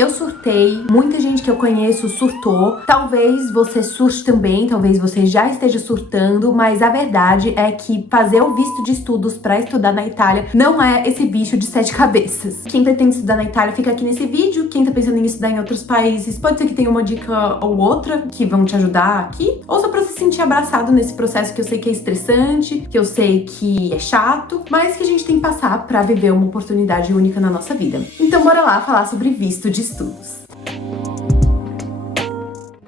Eu surtei, muita gente que eu conheço surtou. Talvez você surte também, talvez você já esteja surtando, mas a verdade é que fazer o visto de estudos pra estudar na Itália não é esse bicho de 7 cabeças. Quem pretende estudar na Itália fica aqui nesse vídeo. Quem tá pensando em estudar em outros países, pode ser que tenha uma dica ou outra que vão te ajudar aqui, ou só pra se sentir abraçado nesse processo que eu sei que é estressante, que eu sei que é chato, mas que a gente tem que passar pra viver uma oportunidade única na nossa vida. Então bora lá falar sobre visto de estudos.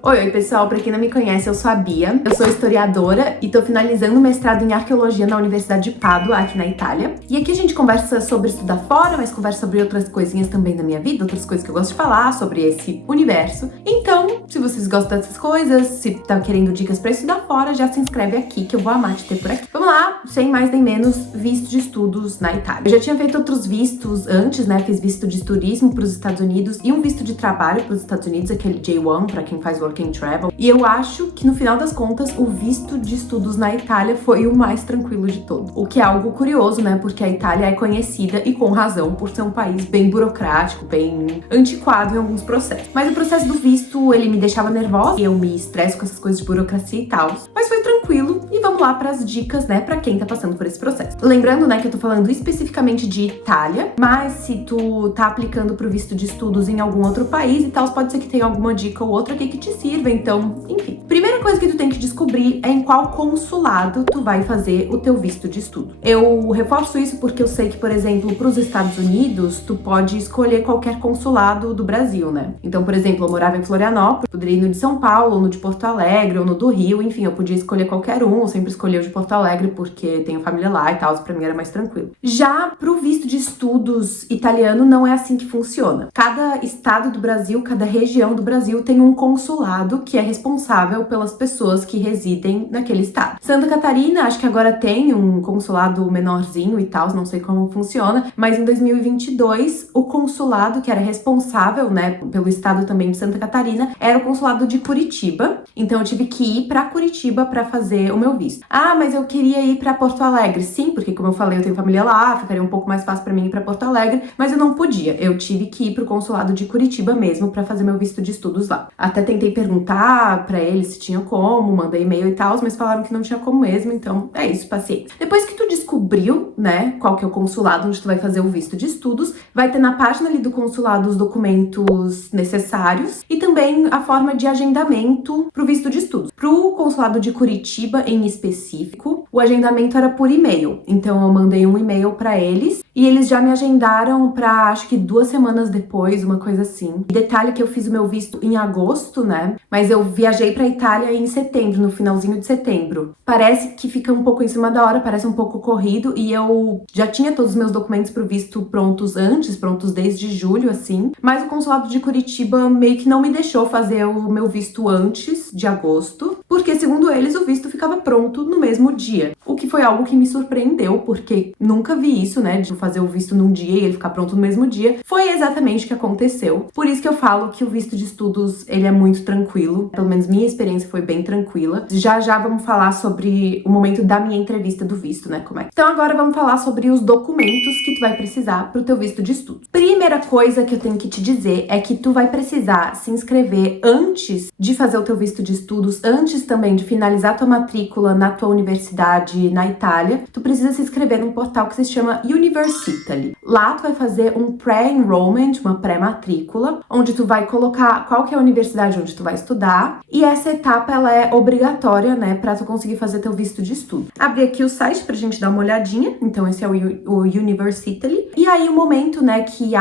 Oi pessoal, pra quem não me conhece, eu sou a Bia, eu sou historiadora e tô finalizando o mestrado em arqueologia na Universidade de Pádua, aqui na Itália. E aqui a gente conversa sobre estudar fora, mas conversa sobre outras coisinhas também da minha vida, outras coisas que eu gosto de falar sobre esse universo. Então, se vocês gostam dessas coisas, se tá querendo dicas pra estudar fora, já se inscreve aqui que eu vou amar te ter por aqui. Vamos lá, sem mais nem menos, visto de estudos na Itália. Eu já tinha feito outros vistos antes, né? Fiz visto de turismo pros Estados Unidos e um visto de trabalho pros Estados Unidos, aquele J1 pra quem faz work and travel. E eu acho que no final das contas o visto de estudos na Itália foi o mais tranquilo de todos. O que é algo curioso, né? Porque a Itália é conhecida e com razão por ser um país bem burocrático, bem antiquado em alguns processos. Mas o processo do visto, ele me deixava nervosa e eu me estresso com essas coisas de burocracia e tal. Mas foi tranquilo e vamos lá para as dicas, né, para quem tá passando por esse processo. Lembrando, né, que eu tô falando especificamente de Itália, mas se tu tá aplicando pro visto de estudos em algum outro país e tal, pode ser que tenha alguma dica ou outra aqui que te sirva. Então, enfim. Primeira coisa que tu tem que descobrir é em qual consulado tu vai fazer o teu visto de estudo. Eu reforço isso porque eu sei que, por exemplo, pros Estados Unidos, tu pode escolher qualquer consulado do Brasil, né? Então, por exemplo, eu morava em Florianópolis, poderia ir no de São Paulo, no de Porto Alegre, ou no do Rio, enfim, eu podia escolher qualquer um, eu sempre escolhi o de Porto Alegre porque tenho família lá e tal, pra mim era mais tranquilo. Já pro visto de estudos italiano, não é assim que funciona. Cada estado do Brasil, cada região do Brasil tem um consulado que é responsável pelas pessoas que residem naquele estado. Santa Catarina, acho que agora tem um consulado menorzinho e tal, não sei como funciona, mas em 2022, o consulado que era responsável, né, pelo estado também de Santa Catarina, era o consulado de Curitiba. Então eu tive que ir pra Curitiba pra fazer o meu visto. Ah, mas eu queria ir pra Porto Alegre. Sim, porque como eu falei, eu tenho família lá, ficaria um pouco mais fácil pra mim ir pra Porto Alegre, mas eu não podia. Eu tive que ir pro consulado de Curitiba mesmo pra fazer meu visto de estudos lá. Até tentei perguntar pra eles se tinha como, mandei e-mail e tal, mas falaram que não tinha como mesmo, então é isso, paciência. Depois que tu descobriu, né, qual que é o consulado onde tu vai fazer o visto de estudos, vai ter na página ali do consulado os documentos necessários e também a forma de agendamento pro visto de estudos. Pro consulado de Curitiba, em específico, o agendamento era por e-mail, então eu mandei um e-mail pra eles e eles já me agendaram pra, acho que 2 semanas depois, uma coisa assim. E detalhe que eu fiz o meu visto em agosto, né, mas eu viajei pra Itália em setembro, no finalzinho de setembro. Parece que fica um pouco em cima da hora, parece um pouco corrido, e eu já tinha todos os meus documentos pro visto prontos antes, prontos desde julho, assim, mas o consulado de Curitiba meio que não me deixou fazer o meu visto antes de agosto, porque segundo eles o visto ficava pronto no mesmo dia. O que foi algo que me surpreendeu, porque nunca vi isso, né, de fazer o visto num dia e ele ficar pronto no mesmo dia. Foi exatamente o que aconteceu. Por isso que eu falo que o visto de estudos, ele é muito tranquilo. Pelo menos minha experiência foi bem tranquila. Já vamos falar sobre o momento da minha entrevista do visto, né, como é. Então agora vamos falar sobre os documentos que tu vai precisar pro teu visto de estudos. Primeira coisa que eu tenho que te dizer é que tu vai precisar se inscrever antes de fazer o teu visto de estudos, antes também de finalizar tua matrícula na tua universidade na Itália. Tu precisa se inscrever num portal que se chama Universitaly. Lá tu vai fazer um pré-enrollment, uma pré-matrícula, onde tu vai colocar qual que é a universidade onde tu vai estudar, e essa etapa ela é obrigatória, né, pra tu conseguir fazer teu visto de estudo. Abri aqui o site pra gente dar uma olhadinha, então esse é o Universitaly, e aí o momento, né, que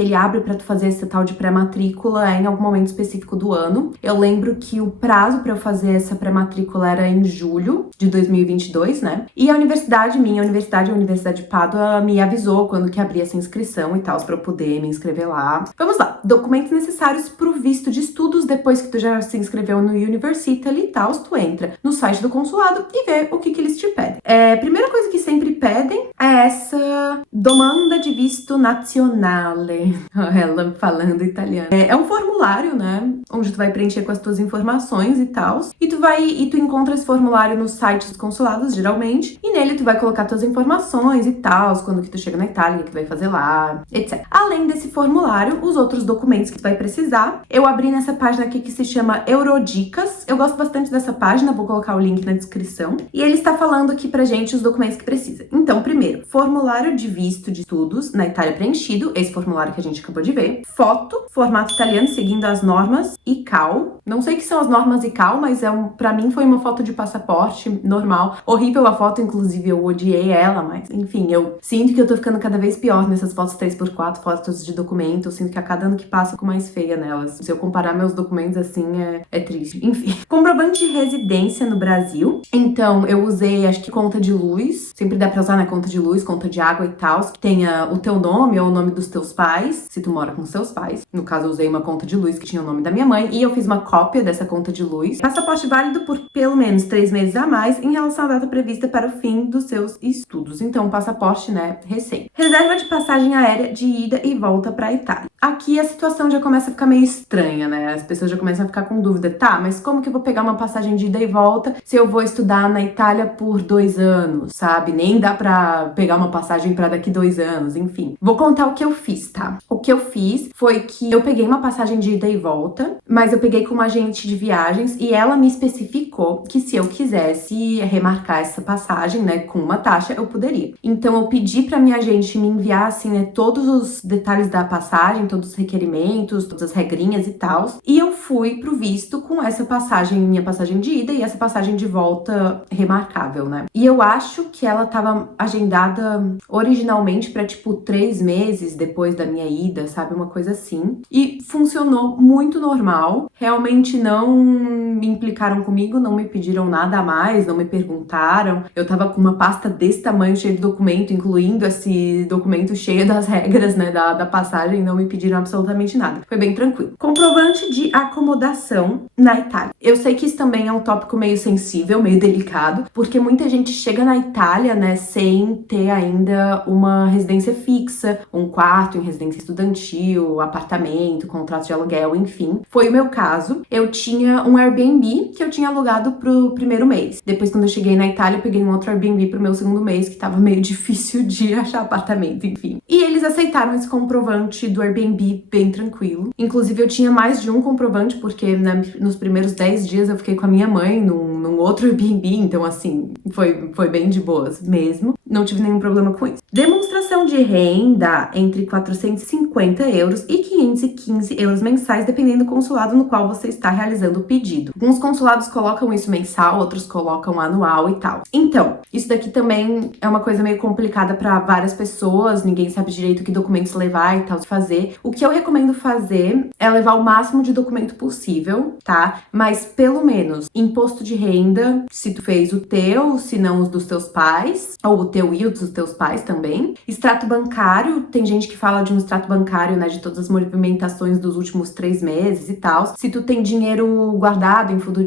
ele abre pra tu fazer esse tal de pré-matrícula é em algum momento específico do ano. Eu lembro que o prazo pra eu fazer essa pré-matrícula era em julho de 2022, né, e a minha universidade, a Universidade de Pádua, me avisou quando que abria essa inscrição e tal, pra eu poder me inscrever lá. Vamos lá, documentos necessários pro visto de estudos. Depois que tu já se inscreveu no Universitaly e tal, tu entra no site do consulado e vê o que eles te pedem. Primeira coisa que sempre pedem é essa domanda de visto nazionale. Ela falando italiano. É um formulário, né, onde tu vai preencher com as tuas informações e tal, e tu encontra esse formulário no site dos consulados, geralmente, e nele tu vai colocar tuas informações e tal, quando que tu chega na Itália, o que tu vai fazer lá, etc. Além desse formulário, os outros documentos que tu vai precisar, eu abri nessa página aqui que se chama Eurodicas. Eu gosto bastante dessa página, vou colocar o link na descrição. E ele está falando aqui pra gente os documentos que precisa. Então, primeiro, formulário de visto de estudos na Itália preenchido, esse formulário que a gente acabou de ver. Foto, formato italiano, seguindo as normas ICAO. Não sei o que são as normas ICAO, mas pra mim foi uma foto de passaporte normal. Horrível a foto, inclusive eu odiei ela, mas enfim, eu sinto que eu tô ficando cada vez pior nessas fotos 3x4, fotos de documento. Eu sinto que a cada ano que passa eu fico mais feia nelas. Se eu comparar meus documentos assim, é triste. Enfim. Comprovante de residência no Brasil. Então, eu usei, acho que conta de luz. Sempre dá pra usar na conta de luz, conta de água e tal. Que tenha o teu nome ou o nome dos teus pais, se tu mora com seus pais. No caso, eu usei uma conta de luz que tinha o nome da minha mãe. E eu fiz uma cópia dessa conta de luz. Passaporte válido por pelo menos 3 meses a mais em relação à data prevista para o fim dos seus estudos. Então, passaporte, né, recente. Reserva de passagem aérea de ida e volta pra Itália. Aqui a situação já começa a ficar meio estranha, né? As pessoas já começam a ficar com dúvida. Tá, mas como que eu vou pegar uma passagem de ida e volta se eu vou estudar na Itália por 2 anos, sabe? Nem dá pra pegar uma passagem pra daqui 2 anos, enfim. Vou contar o que eu fiz, tá? O que eu fiz foi que eu peguei uma passagem de ida e volta, mas eu peguei com uma agente de viagens e ela me especificou que se eu quisesse remarcar essa passagem, né, com uma taxa, eu poderia. Então eu pedi pra minha agente me enviar, assim, né, todos os detalhes da passagem, todos os requerimentos, todas as regrinhas e tal. E eu fui pro visto com essa passagem, minha passagem de ida e essa passagem de volta remarcável, né? E eu acho que ela tava agendada originalmente pra, tipo, 3 meses depois da minha ida, sabe? Uma coisa assim. E funcionou muito normal. Realmente não me implicaram comigo, não me pediram nada a mais, não me perguntaram. Eu tava com uma pasta desse tamanho, cheia de documento, incluindo esse documento cheio das regras, né, da passagem, não me pediram absolutamente nada. Foi bem tranquilo. Comprovante de acomodação na Itália. Eu sei que isso também é um tópico meio sensível, meio delicado, porque muita gente chega na Itália, né, sem ter ainda uma residência fixa, um quarto em residência estudantil, apartamento, contrato de aluguel, enfim. Foi o meu caso. Eu tinha um Airbnb que eu tinha alugado pro primeiro mês. Depois, quando eu cheguei na Itália, eu peguei um outro Airbnb pro meu segundo mês, que tava meio difícil de achar apartamento, enfim. E eles aceitaram esse comprovante do Airbnb bem tranquilo. Inclusive, eu tinha mais de um comprovante, porque nos primeiros 10 dias eu fiquei com a minha mãe num outro Airbnb, então assim, foi bem de boas mesmo. Não tive nenhum problema com isso. Demonstração de renda entre 450 euros e 515 euros mensais, dependendo do consulado no qual você está realizando o pedido. Alguns consulados colocam isso mensal, outros colocam anual e tal. Então, isso daqui também é uma coisa meio complicada para várias pessoas, ninguém sabe direito que documentos levar e tal, fazer. O que eu recomendo fazer é levar o máximo de documento possível, tá? Mas pelo menos imposto de renda, se tu fez o teu, se não os dos teus pais, ou o teu e os dos teus pais também. Extrato bancário, tem gente que fala de um extrato bancário, né, de todas as movimentações dos últimos 3 meses e tal. Se tu tem dinheiro guardado em fundo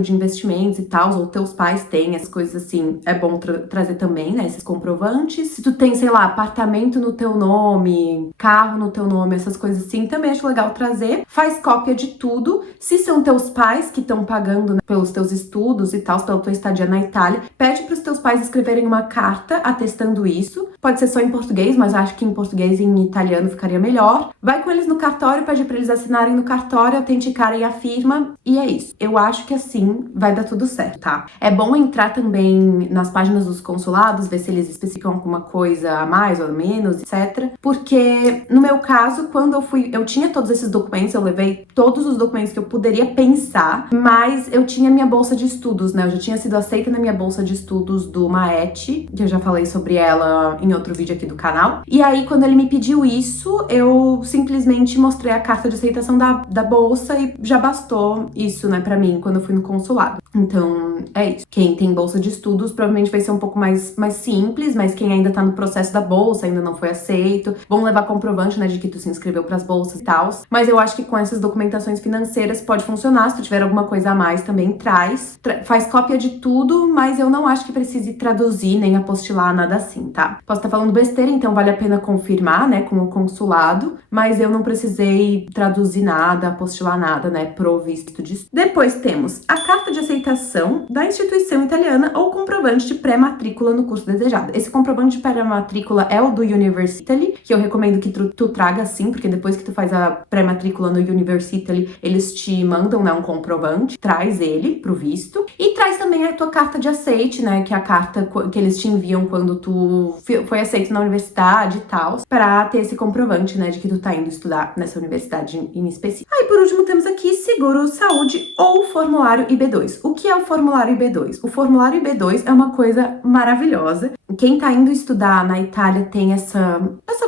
de investimentos e tal, ou teus pais têm, essas coisas assim, é bom trazer também, né, esses comprovantes. Se tu tem, sei lá, apartamento no teu nome, carro no teu nome, essas coisas assim, também acho legal trazer. Faz cópia de tudo. Se são teus pais que estão pagando, né, pelos teus estudos e tal, pela tua estadia na Itália, pede pros teus pais escreverem uma carta atestando isso. Pode ser só em português, mas acho que em português e em italiano ficaria melhor. Vai com eles no cartório, pede pra eles assinarem no cartório, autenticarem a firma, e é isso. Eu acho que assim vai dar tudo certo, tá? É bom entrar também nas páginas dos consulados, ver se eles especificam alguma coisa a mais ou a menos, etc. Porque, no meu caso, quando eu tinha todos esses documentos, eu levei todos os documentos que eu poderia pensar, mas eu tinha minha bolsa de estudos, né? Eu já tinha sido aceita na minha bolsa de estudos do Maet, que eu já falei sobre ela em outro vídeo aqui do canal. E aí, quando ele me pediu isso, eu simplesmente mostrei a carta de aceitação da bolsa e já bastou isso, né, pra mim, quando eu fui no consulado. Então, é isso. Quem tem bolsa de estudos provavelmente vai ser um pouco mais simples, mas quem ainda tá no processo da bolsa, ainda não foi aceito, vão levar comprovante, né, de que tu se inscreveu pras bolsas e tal. Mas eu acho que com essas documentações financeiras pode funcionar. Se tu tiver alguma coisa a mais, também traz. Faz cópia de tudo, mas eu não acho que precise traduzir nem apostilar nada assim, tá? Posso estar falando besteira, então vale a pena confirmar, né, com o consulado, mas eu não precisei traduzir nada, apostilar nada, né, pro visto disso. Depois temos a carta de aceitação documentação da instituição italiana ou comprovante de pré-matrícula no curso desejado. Esse comprovante de pré-matrícula é o do Universitaly, que eu recomendo que tu traga sim, porque depois que tu faz a pré-matrícula no Universitaly, eles te mandam, né, um comprovante, traz ele pro visto, e traz também a tua carta de aceite, né, que é a carta que eles te enviam quando tu foi aceito na universidade e tal, pra ter esse comprovante, né, de que tu tá indo estudar nessa universidade em específico. Aí, por último, temos aqui seguro saúde ou formulário IB2. O que é o formulário IB2? O formulário IB2 é uma coisa maravilhosa. Quem tá indo estudar na Itália tem essa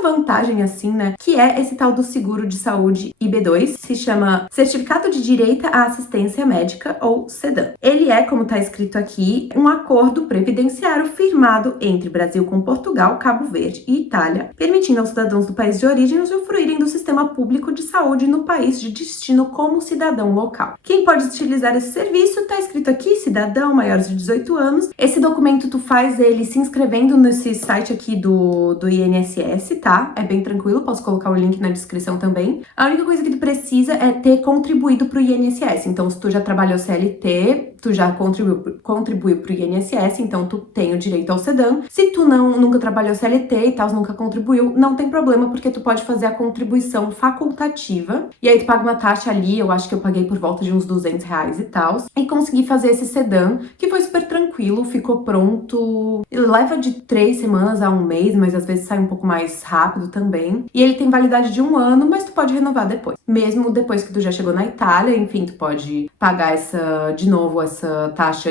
vantagem, assim, né, que é esse tal do seguro de saúde IB2, se chama Certificado de Direito à Assistência Médica, ou CEDAM. Ele é, como tá escrito aqui, um acordo previdenciário firmado entre Brasil com Portugal, Cabo Verde e Itália, permitindo aos cidadãos do país de origem usufruírem do sistema público de saúde no país de destino como cidadão local. Quem pode utilizar esse serviço, tá escrito aqui, cidadão, maiores de 18 anos. Esse documento tu faz ele se inscrevendo nesse site aqui do INSS, tá? É bem tranquilo, posso colocar o link na descrição também. A única coisa que tu precisa é ter contribuído pro INSS. Então, se tu já trabalhou CLT, tu já contribuiu pro INSS, então tu tem o direito ao CEDAM. Se tu nunca trabalhou CLT e tal, nunca contribuiu, não tem problema, porque tu pode fazer a contribuição facultativa. E aí tu paga uma taxa ali, eu acho que eu paguei por volta de uns R$200 e tal, e consegui fazer esse CEDAM, que foi super tranquilo, ficou pronto. Ele leva de 3 semanas a 1 mês, mas às vezes sai um pouco mais rápido também. E ele tem validade de 1 ano, mas tu pode renovar depois. Mesmo depois que tu já chegou na Itália, enfim, tu pode pagar essa taxa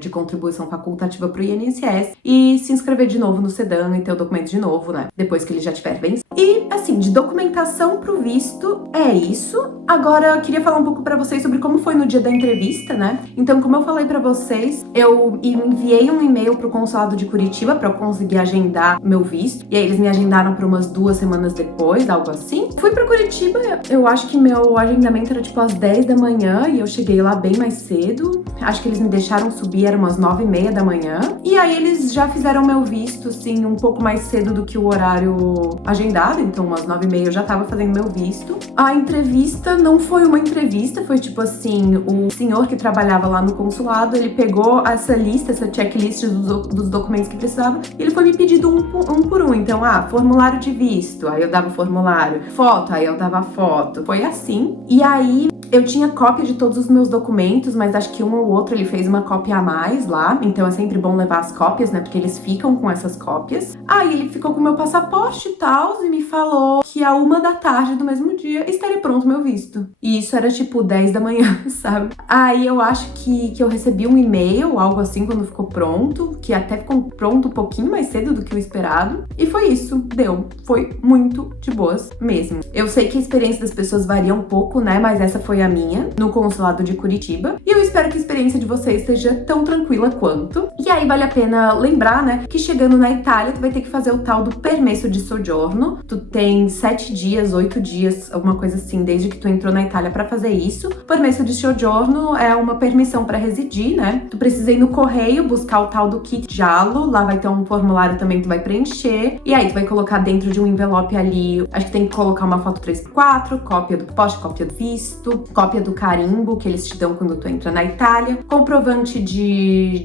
de contribuição facultativa pro INSS e se inscrever de novo no CEDAM e ter o documento de novo, né? Depois que ele já tiver vencido. E, assim, de documentação pro visto, é isso. Agora, eu queria falar um pouco pra vocês sobre como foi no dia da entrevista, né? Então, como eu falei pra vocês, eu enviei um e-mail pro consulado de Curitiba pra eu conseguir agendar meu visto. E aí, eles me agendaram pra umas 2 semanas depois, algo assim. Fui pra Curitiba, eu acho que meu agendamento era tipo às 10 da manhã e eu cheguei lá bem mais cedo. Acho que eles me deixaram subir, era umas 9h30 da manhã. E aí, eles já fizeram meu visto, assim, um pouco mais cedo do que o horário agendado. Então, umas 9h30 eu já tava fazendo meu visto. A entrevista não foi uma entrevista, foi tipo assim, o senhor que trabalhava lá no consulado, ele pegou essa lista, essa checklist dos documentos que precisava, e ele foi me pedindo um por um. Então, formulário de visto, aí eu dava o formulário, foto, aí eu dava a foto. Foi assim. E aí, eu tinha cópia de todos os meus documentos, mas acho que um ou outro ele fez uma cópia a mais lá, então é sempre bom levar as cópias, né, porque eles ficam com essas cópias. Aí ele ficou com o meu passaporte e tal, e me falou que a 1 da tarde do mesmo dia estaria pronto meu visto. E isso era tipo 10 da manhã, sabe? Aí eu acho que eu recebi um e-mail, algo assim, quando ficou pronto, que até ficou pronto um pouquinho mais cedo do que o esperado. E foi isso, deu. Foi muito de boas mesmo. Eu sei que a experiência das pessoas varia um pouco, né, mas essa foi a minha, no consulado de Curitiba. E eu espero que a experiência de vocês seja tão tranquila quanto. E aí vale a pena lembrar, né, que chegando na Itália, tu vai ter que fazer o tal do permesso de soggiorno. Tu tem 7 dias, 8 dias, alguma coisa assim, desde que tu entrou na Itália pra fazer isso. O permesso de soggiorno é uma permissão pra residir, né? Tu precisa ir no correio buscar o tal do kit giallo, lá vai ter um formulário também que tu vai preencher, e aí tu vai colocar dentro de um envelope ali, acho que tem que colocar uma foto 3x4, cópia do poste, cópia do visto, cópia do carimbo que eles te dão quando tu entra na Itália, comprovante de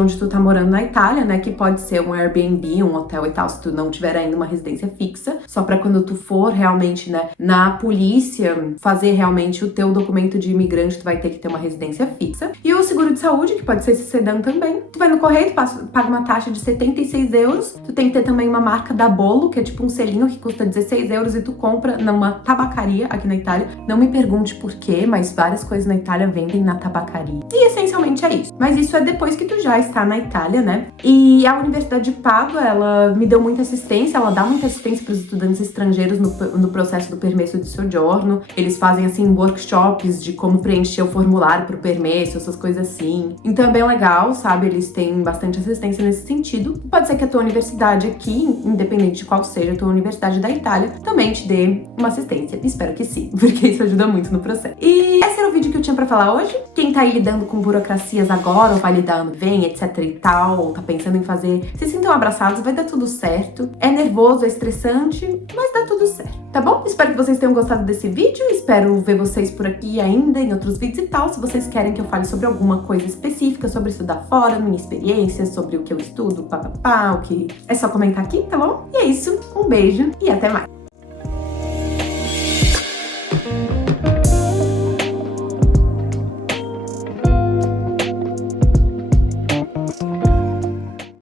onde tu tá morando na Itália, né, que pode ser um Airbnb, um hotel e tal, se tu não tiver ainda uma residência fixa, só pra quando tu for realmente, né, na polícia fazer realmente o teu documento de imigrante, tu vai ter que ter uma residência fixa. E o seguro de saúde, que pode ser esse CEDAM também. Tu vai no correio, tu paga uma taxa de 76 euros. Tu tem que ter também uma marca da Bolo, que é tipo um selinho que custa 16 euros e tu compra numa tabacaria aqui na Itália. Não me pergunte por quê, mas várias coisas na Itália vendem na tabacaria. E essencialmente é isso. Mas isso é depois que tu já está na Itália, né? E a Universidade de Pádua, ela me deu muita assistência, ela dá muita assistência para os estudantes estrangeiros no processo do permesso de soggiorno. Eles fazem, assim, workshops de como preencher o formulário pro permesso, essas coisas assim. Então é bem legal, sabe? Eles têm bastante assistência nesse sentido. Pode ser que a tua universidade aqui, independente de qual seja a tua universidade da Itália, também te dê uma assistência. Espero que sim, porque isso ajuda muito no processo. certo. E esse era o vídeo que eu tinha pra falar hoje. Quem tá aí lidando com burocracias agora, ou vai lidar ano que vem, etc e tal, ou tá pensando em fazer, se sintam abraçados, vai dar tudo certo. É nervoso, é estressante, mas dá tudo certo, tá bom? Espero que vocês tenham gostado desse vídeo, espero ver vocês por aqui ainda em outros vídeos e tal. Se vocês querem que eu fale sobre alguma coisa específica, sobre estudar fora, minha experiência, sobre o que eu estudo, papapá, o que... é só comentar aqui, tá bom? E é isso, um beijo e até mais!